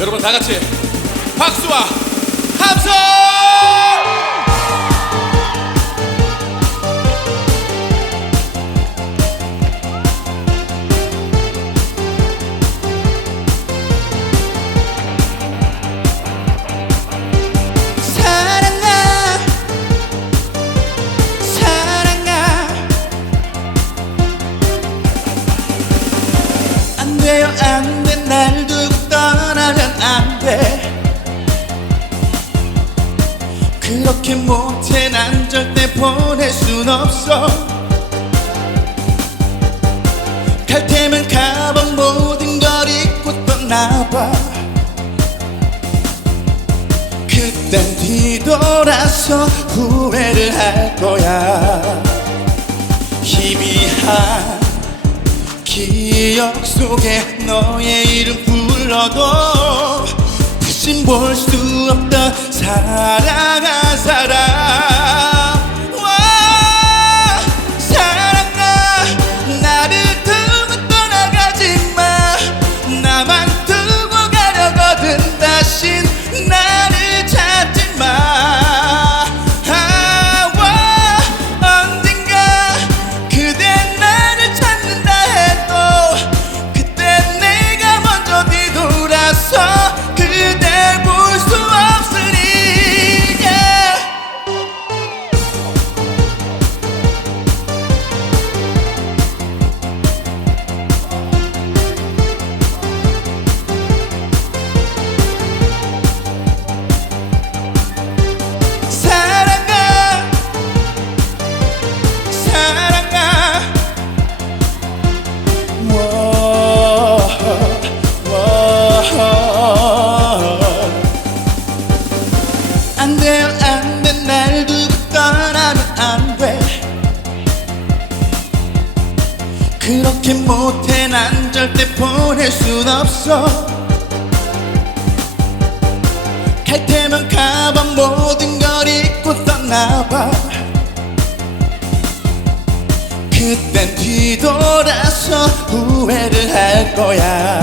여러분 다 같이 박수와 함성! 안돼 그렇게 못해 난 절대 보낼 순 없어. 갈 테면 가방 모든 걸 잊고 떠나봐. 그땐 뒤돌아서 후회를 할 거야. 희미한 기억 속에 너의 이름 불러도 볼 수 없던 사랑 안 돼요 안돼 날 두고 떠나면 안돼. 그렇게 못해 난 절대 보낼 순 없어. 갈 테면 가방 모든 걸 잊고 떠나봐. 그땐 뒤돌아서 후회를 할 거야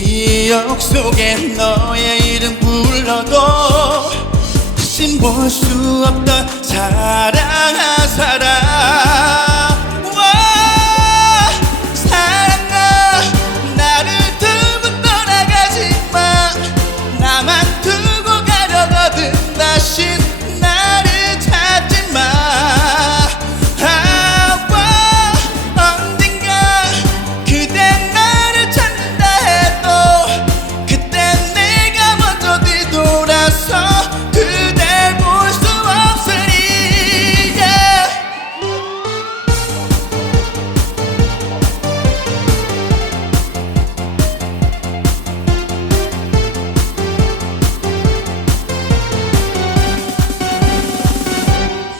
기억 속에 너의 이름 불러도 다신 볼수 없던 사랑한 사람